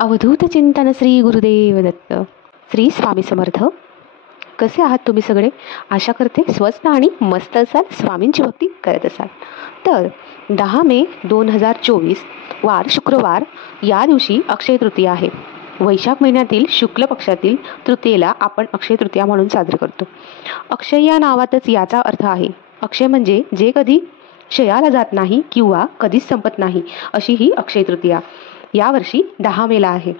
अवधूत चिंतन श्री गुरुदेव दत्त. श्री स्वामी समर्थ. कसे आहात तुम्ही सगळे? आशा करते स्वस्त आणि मस्त असाल, स्वामींची भक्ती करत असाल. तर 10 मे 2024 वार शुक्रवार या दिवशी अक्षय तृतीया आहे. वैशाख महिन्यातील शुक्ल पक्षातील तृतीयेला आपण अक्षय तृतीया म्हणून साजरे करतो. अक्षय या नावातच याचा अर्थ आहे. अक्षय म्हणजे जे कधी क्षयाला जात नाही किंवा कधीच संपत नाही, अशी ही अक्षय तृतीया यावर्षी 10 मेला आहे.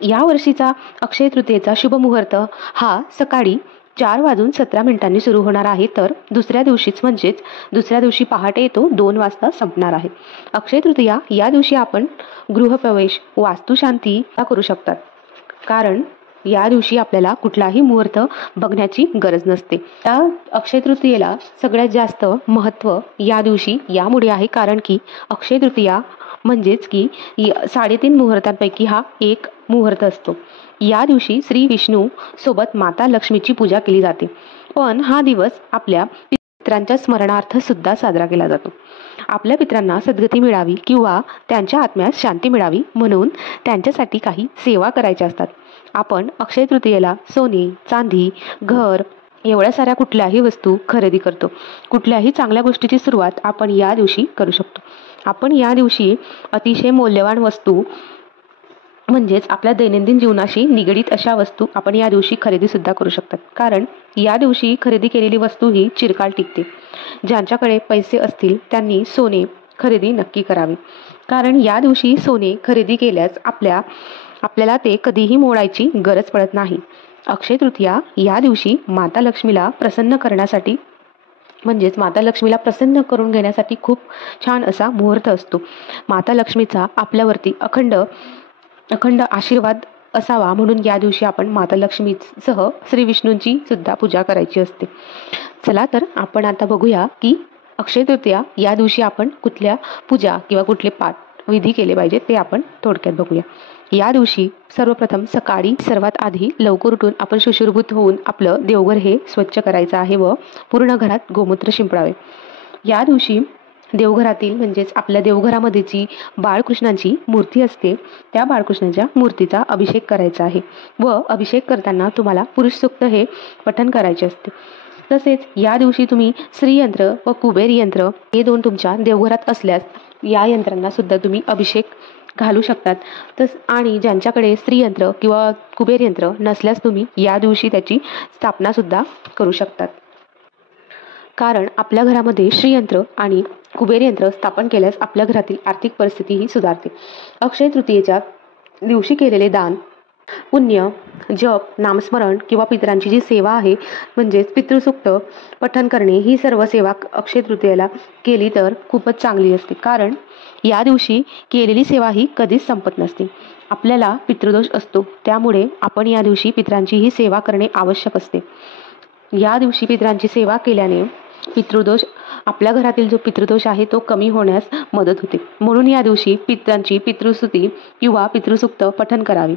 या वर्षीचा अक्षय तृतीयेचा शुभ मुहूर्त हा सकाळी 4:17 सुरू होणार आहे, तर दुसऱ्या दिवशीच म्हणजेच दुसऱ्या दिवशी पहाटे तो 2 वाजता संपणार आहे. अक्षय तृतीया या दिवशी आपण गृहप्रवेश, वास्तुशांती करू शकतात, कारण या दिवशी आपल्याला कुठलाही मुहूर्त बघण्याची गरज नसते. त्या अक्षय तृतीयेला सगळ्यात जास्त महत्त्व या दिवशी यामुळे आहे, कारण की अक्षय तृतीया म्हणजेच की 3.5 मुहूर्तांपैकी हा एक मुहूर्त असतो. या दिवशी श्री विष्णू सोबत माता लक्ष्मीची पूजा केली जाते. पण हा दिवस आपल्या पित्रांच्या स्मरणार्थ सुद्धा साजरा केला जातो. आपल्या पित्रांना सद्गती मिळावी किंवा त्यांच्या आत्म्यास शांती मिळावी म्हणून त्यांच्यासाठी काही सेवा करायच्या असतात. आपण अक्षय तृतीयेला सोने, चांदी, घर एवढ्या साऱ्या कुठल्याही वस्तू खरेदी करतो. कुठल्याही चांगल्या गोष्टीची सुरुवात आपण या दिवशी करू शकतो. आपण या दिवशी अतिशय मौल्यवान वस्तू म्हणजेच आपल्या दैनंदिन जीवनाशी निगडीत अशा वस्तू आपण या दिवशी खरेदी सुद्धा करू शकतात, कारण या दिवशी खरेदी केलेली वस्तू ही चिरकाल टिकते. ज्यांच्याकडे पैसे असतील त्यांनी सोने खरेदी नक्की करावी, कारण या दिवशी सोने खरेदी केल्यास आपल्याला ते कधीही मोडायची गरज पडत नाही. अक्षय तृतीया या दिवशी माता लक्ष्मीला प्रसन्न करण्यासाठी म्हणजेच माता लक्ष्मीला प्रसन्न करून घेण्यासाठी खूप छान असा मुहूर्त असतो. माता लक्ष्मीचा आपल्यावरती अखंड आशीर्वाद असावा म्हणून या दिवशी आपण माता लक्ष्मीसह श्री विष्णूंची सुद्धा पूजा करायची असते. चला तर आपण आता बघूया की अक्षय तृतीया या दिवशी आपण कुठल्या पूजा किंवा कुठले पाठ विधी केले पाहिजे ते आपण थोडक्यात बघूया. या दिवशी सर्वप्रथम सकाळी सर्वात आधी लवकर उठून आपण शुचिर्भूत होऊन आपलं देवघर हे स्वच्छ करायचं आहे व पूर्ण घरात गोमूत्र शिंपडावे. या दिवशी देवघरातील म्हणजेच आपल्या देवघरामध्ये जी बाळकृष्णांची मूर्ती असते त्या बाळकृष्णाच्या मूर्तीचा अभिषेक करायचा आहे व अभिषेक करताना तुम्हाला पुरुष सूक्त हे पठण करायचे असते. तसेच या दिवशी तुम्ही श्रीयंत्र व कुबेर यंत्र हे 2 तुमच्या देवघरात असल्यास या यंत्रांना सुद्धा तुम्ही अभिषेक घालू शकतात. आणि ज्यांच्याकडे श्रीयंत्र किंवा कुबेर यंत्र नसल्यास तुम्ही या दिवशी त्याची स्थापना सुद्धा करू शकतात, कारण आपल्या घरामध्ये श्रीयंत्र आणि कुबेर यंत्र स्थापन केल्यास आपल्या घरातील आर्थिक परिस्थिती ही सुधारते. अक्षय तृतीयेच्या दिवशी केलेले दान, पुण्य, जप, नामस्मरण किंवा पितरांची जी सेवा आहे म्हणजेच पितृसूक्त पठण करणे ही सर्व सेवा अक्षय तृतीयेला केली तर खूपच चांगली असते, कारण या दिवशी केलेली सेवा ही कधीच संपत नसते. आपल्याला पितृदोष असतो, त्यामुळे आपण या दिवशी पितरांची ही सेवा करणे आवश्यक असते. या दिवशी पितरांची सेवा केल्याने पितृदोष आपल्या घरातील जो पितृदोष आहे तो कमी होण्यास मदत होते. म्हणून या दिवशी पितरांची पितृस्तुती किंवा पितृसूक्त पठण करावे.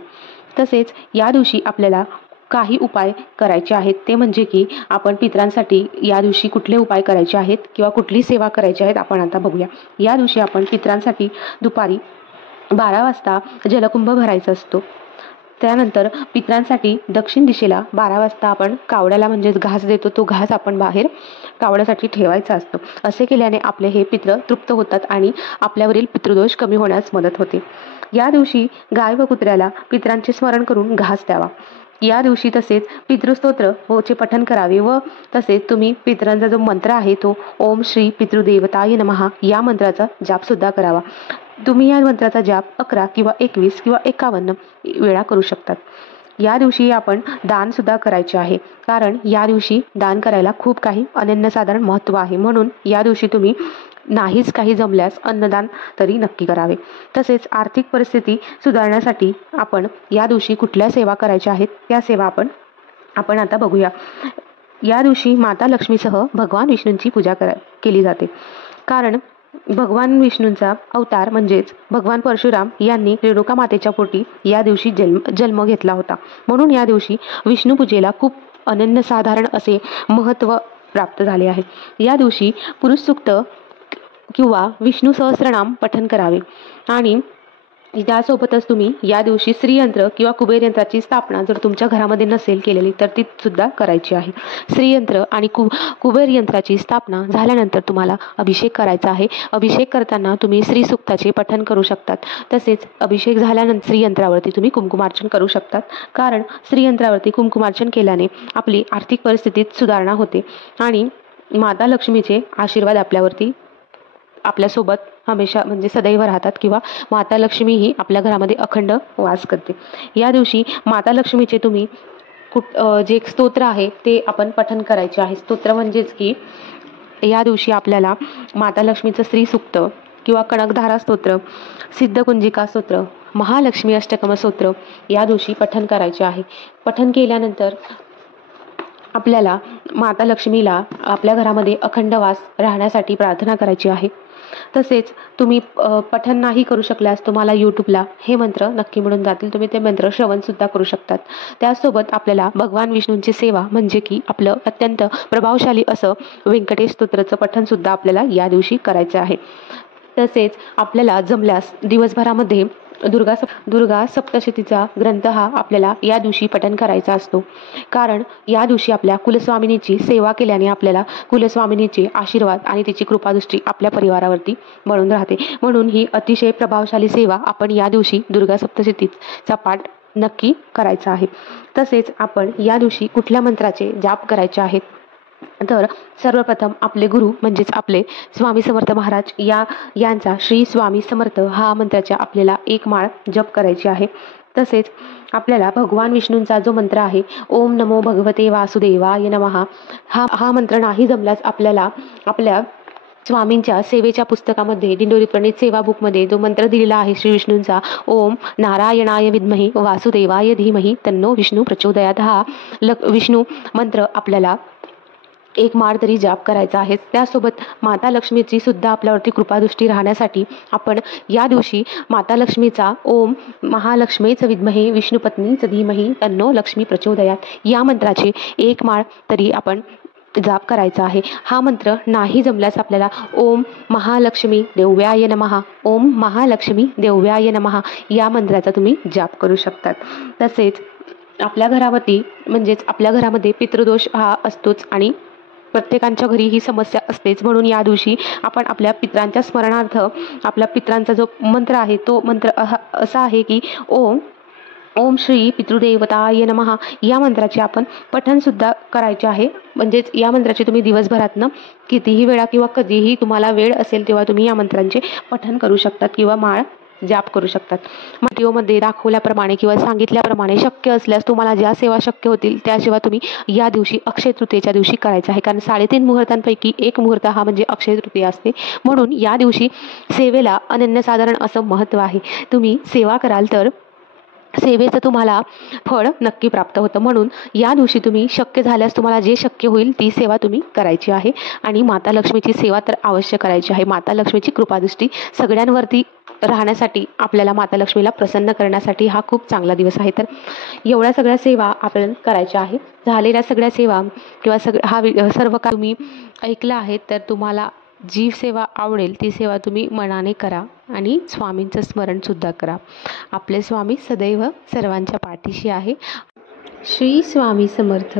तसेच या दिवशी आपल्याला काही उपाय करायचे आहेत, ते म्हणजे की आपण पितरांसाठी या दिवशी कुठले उपाय करायचे आहेत किंवा कुठली सेवा करायची आहेत आपण आता बघूया. या दिवशी आपण पितरांसाठी दुपारी 12 वाजता जलकुंभ भरायचा असतो. त्यानंतर पितरांसाठी दक्षिण दिशेला 12 वाजता आपण कावड्याला म्हणजेच घास देतो, तो घास आपण बाहेर कावड्यासाठी ठेवायचा असतो. असे केल्याने आपले हे पितृ तृप्त होतात आणि आपल्यावरील पितृदोष कमी होण्यास मदत होते. या दिवशी गाय व कुत्र्याला पितरांचे स्मरण करून घास द्यावा. या दिवशी तसेच पितृस्तोत्र चे पठण करावे व तसेच तुम्ही पितरांचा जो मंत्र आहे तो ओम श्री पितृदेवताय नमः या मंत्राचा जाप सुद्धा करावा. तुम्ही या मंत्राचा जाप 11 किंवा 21 किंवा 51 वेळा करू शकतात. या दिवशी आपण दान सुद्धा करायचे आहे, कारण या दिवशी दान करायला खूप काही अनन्यसाधारण महत्त्व आहे. म्हणून या दिवशी तुम्ही नाहीच काही जमल्यास अन्नदान तरी नक्की करावे. तसेच आर्थिक परिस्थिती सुधारण्यासाठी आपण या दिवशी कुठल्या सेवा करायच्या आहेत त्या सेवा आपण आता बघूया. या दिवशी माता लक्ष्मीसह भगवान विष्णूंची पूजा केली जाते, कारण भगवान विष्णूंचा अवतार म्हणजेच भगवान परशुराम यांनी रेणुका मातेच्या पोटी या दिवशी जन्म घेतला होता. म्हणून या दिवशी विष्णू पूजेला खूप अनन्यसाधारण असे महत्त्व प्राप्त झाले आहे. या दिवशी पुरुष सूक्त किंवा विष्णू सहस्त्रनाम पठण करावे आणि त्यासोबतच तुम्ही या दिवशी श्रीयंत्र किंवा कुबेर यंत्राची स्थापना जर तुमच्या घरामध्ये नसेल केलेली तर ती सुद्धा करायची आहे. श्रीयंत्र आणि कुबेर यंत्राची स्थापना झाल्यानंतर तुम्हाला अभिषेक करायचा आहे. अभिषेक करताना तुम्ही श्रीसूक्ताचे पठण करू शकतात. तसेच अभिषेक झाल्यानंतर श्रीयंत्रावरती तुम्ही कुंकुमार्चन करू शकतात. कारण श्रीयंत्रावरती कुंकुमार्चन केल्याने आपली आर्थिक परिस्थितीत सुधारणा होते आणि माता लक्ष्मीचे आशीर्वाद आपल्यासोबत हमेशा म्हणजे सदैव राहतात किंवा माता लक्ष्मी ही आपल्या घरामध्ये अखंड वास करते. या दिवशी माता लक्ष्मीचे तुम्ही जे स्तोत्र आहे ते आपण पठण करायचे आहे. स्तोत्र म्हणजेच की या दिवशी आपल्याला माता लक्ष्मीचं श्रीसूक्त किंवा कणकधारा स्तोत्र, सिद्धकुंजिका स्तोत्र, महालक्ष्मी अष्टकम स्तोत्र या दिवशी पठण करायचे आहे. पठण केल्यानंतर आपल्याला माता लक्ष्मीला आपल्या घरामध्ये अखंड वास राहण्यासाठी प्रार्थना करायची आहे. तसेच तुम्ही पठण नाही करू शकल्यास तुम्हाला यूट्यूबला हे मंत्र नक्की मिळून जातील. तुम्ही ते मंत्र श्रवणसुद्धा करू शकतात. त्याचसोबत आपल्याला भगवान विष्णूंची सेवा म्हणजे की आपलं अत्यंत प्रभावशाली असं व्यंकटेश स्तोत्राचं पठणसुद्धा आपल्याला या दिवशी करायचं आहे. तसेच आपल्याला जमल्यास दिवसभरामध्ये दुर्गा सप्तशतीचा ग्रंथ हा आपल्याला या दिवशी पठण करायचा असतो. कारण या दिवशी आपल्या कुलस्वामिनीची सेवा केल्याने आपल्याला कुलस्वामिनीचे आशीर्वाद आणि तिची कृपादृष्टी आपल्या परिवारावरती मिळून राहते. म्हणून ही अतिशय प्रभावशाली सेवा आपण या दिवशी दुर्गा सप्तशतीचा पाठ नक्की करायचा आहे. तसेच आपण या दिवशी कुठल्या मंत्राचे जाप करायचे आहेत तर सर्वप्रथम आपले गुरु म्हणजेच आपले स्वामी समर्थ महाराज यांचा श्री स्वामी समर्थ हा मंत्राच्या आपल्याला 1 माळ जप करायची आहे. तसेच आपल्याला भगवान विष्णूंचा जो मंत्र आहे ओम नमो भगवते वासुदेवाय नमः हा मंत्र नाही जमल्यास आपल्याला आपल्या स्वामींच्या सेवेच्या पुस्तकामध्ये दिंडोरी प्रणीत सेवा बुकमध्ये जो मंत्र दिलेला आहे श्री विष्णूंचा ओम नारायणाय विद्महे वासुदेवाय धीमहि तन्नो विष्णू प्रचोदयात हा विष्णू मंत्र आपल्याला 1 माळ तरी जाप करायचा आहे. त्यासोबत माता लक्ष्मीची सुद्धा आपल्यावरती कृपादृष्टी राहण्यासाठी आपण या दिवशी माता लक्ष्मीचा ओम महालक्ष्मीच विद्महे विष्णुपत्नीच धीमहि तन्नो लक्ष्मी प्रचोदयात या मंत्राचे 1 माळ तरी आपण जाप करायचा आहे. हा मंत्र नाही जमल्यास आपल्याला ओम महालक्ष्मी देव्याय नमः ओम महालक्ष्मी देव्याय नमः या मंत्राचा तुम्ही जाप करू शकतात. तसेच आपल्या घरावरती म्हणजेच आपल्या घरामध्ये पितृदोष हा असतोच आणि प्रत्येकांच्या घरी ही समस्या असतेच. म्हणून या दिवशी आपण आपल्या पितरांच्या स्मरणार्थ आपल्या पितरांचा जो मंत्र आहे तो मंत्र असा आहे की ओम श्री पितृदेवताय नमः या मंत्राचे आपण पठणसुद्धा करायचे आहे. म्हणजेच या मंत्राचे तुम्ही दिवसभरातनं कितीही वेळा किंवा कधीही तुम्हाला वेळ असेल तेव्हा तुम्ही या मंत्रांचे पठण करू शकतात किंवा माळ जाप करू शकतात. व्हिडिओमध्ये दाखवल्याप्रमाणे किंवा सांगितल्याप्रमाणे शक्य असल्यास तुम्हाला ज्या सेवा शक्य होतील त्या सेवा तुम्ही या दिवशी अक्षय तृतीयेच्या दिवशी करायचं आहे. कारण 3.5 मुहूर्तांपैकी 1 मुहूर्त हा म्हणजे अक्षय तृतीया असते. म्हणून या दिवशी सेवेला अनन्यसाधारण असं महत्त्व आहे. तुम्ही सेवा कराल तर सेवेचं तुम्हाला फळ नक्की प्राप्त होतं. म्हणून या दिवशी तुम्ही शक्य झाल्यास तुम्हाला जे शक्य होईल ती सेवा तुम्ही करायची आहे आणि माता लक्ष्मीची सेवा तर अवश्य करायची आहे. माता लक्ष्मीची कृपादृष्टी सगळ्यांवरती राहण्यासाठी आपल्याला माता लक्ष्मीला प्रसन्न करण्यासाठी हा खूप चांगला दिवस आहे. तर एवढ्या सगळ्या सेवा आपल्याला करायच्या आहे. झालेल्या सगळ्या सेवा किंवा सर्व काही तुम्ही ऐकलं आहे तर तुम्हाला जी सेवा आवडेल ती सेवा तुम्ही मनाने करा आणि स्वामींचं स्मरणसुद्धा करा. आपले स्वामी सदैव सर्वांच्या पाठीशी आहे. श्री स्वामी समर्थ.